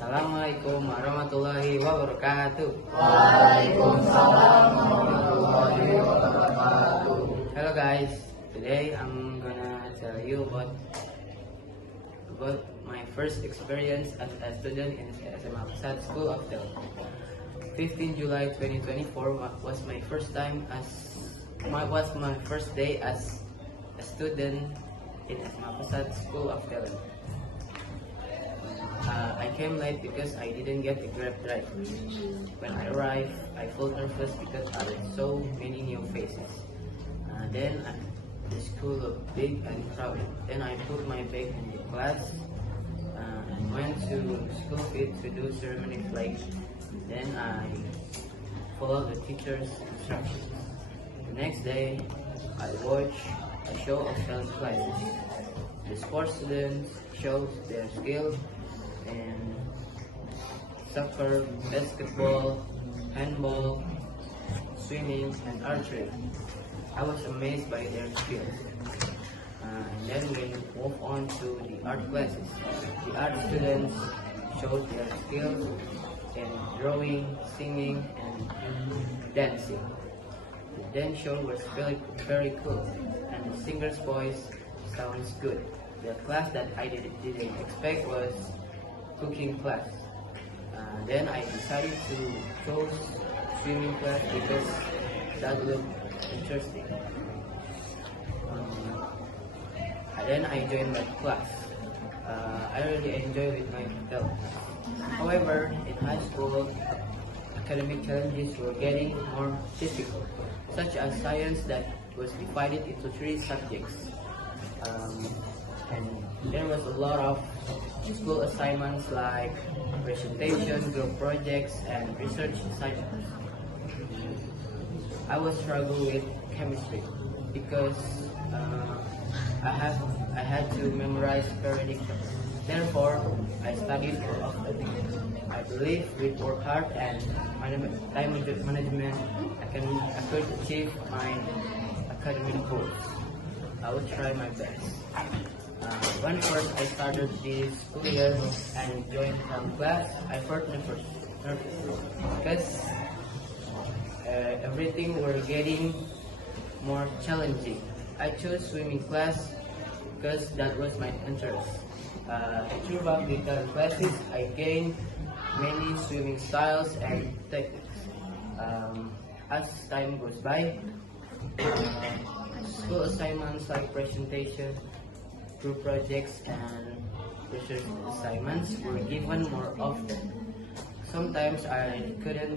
Assalamualaikum warahmatullahi wabarakatuh. Waalaikumsalam warahmatullahi wabarakatuh. Hello guys, today I'm gonna tell you about my first experience as a student in SMA Pusat School of Tel. 15 July 2024 was my first day as a student in SMA Pusat School of Tel. I came late because I didn't get a Grab drive. When I arrived, I felt nervous because I saw many new faces. Then the school looked big and crowded. Then I put my bag in the class and went to school fit to do ceremony flag. Then I followed the teacher's instructions. The next day, I watched a show of dance classes. The sports students showed their skills in soccer, basketball, handball, swimming, and archery. I was amazed by their skills. And then we moved on to the art classes. The art students showed their skills in drawing, singing, and dancing. The dance show was very cool, and the singer's voice sounds good. The class that I didn't expect was cooking class. Then I decided to choose swimming class because that looked interesting. Then I joined that class. I really enjoyed with my hotel. However, in high school, academic challenges were getting more difficult, such as science that was divided into 3 subjects. And there was a lot of school assignments like presentation, group projects, and research assignments. I was struggling with chemistry because I had to memorize periodic tables. Therefore, I studied more often. I believe with work hard and time management, I could achieve my academic goals. I will try my best. When first I started this school year and joined some class, I felt nervous because everything were getting more challenging. I chose swimming class because that was my interest. Throughout the classes, I gained many swimming styles and techniques. As time goes by, school assignments like presentation, group projects, and research assignments were given more often. Sometimes I couldn't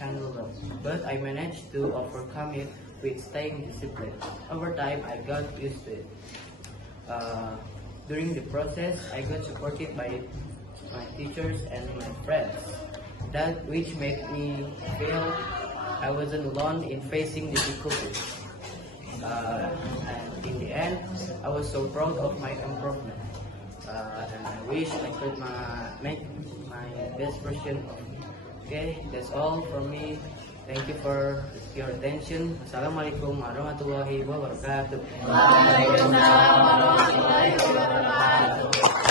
handle them, but I managed to overcome it with staying disciplined. Over time, I got used to it. During the process, I got supported by my teachers and my friends, which made me feel I wasn't alone in facing difficulties. And in the end, I was so proud of my improvement. And I wish I could make my best version of me. Okay, that's all from me. Thank you for your attention. Assalamualaikum warahmatullahi wabarakatuh. Waalaikumsalam warahmatullahi wabarakatuh.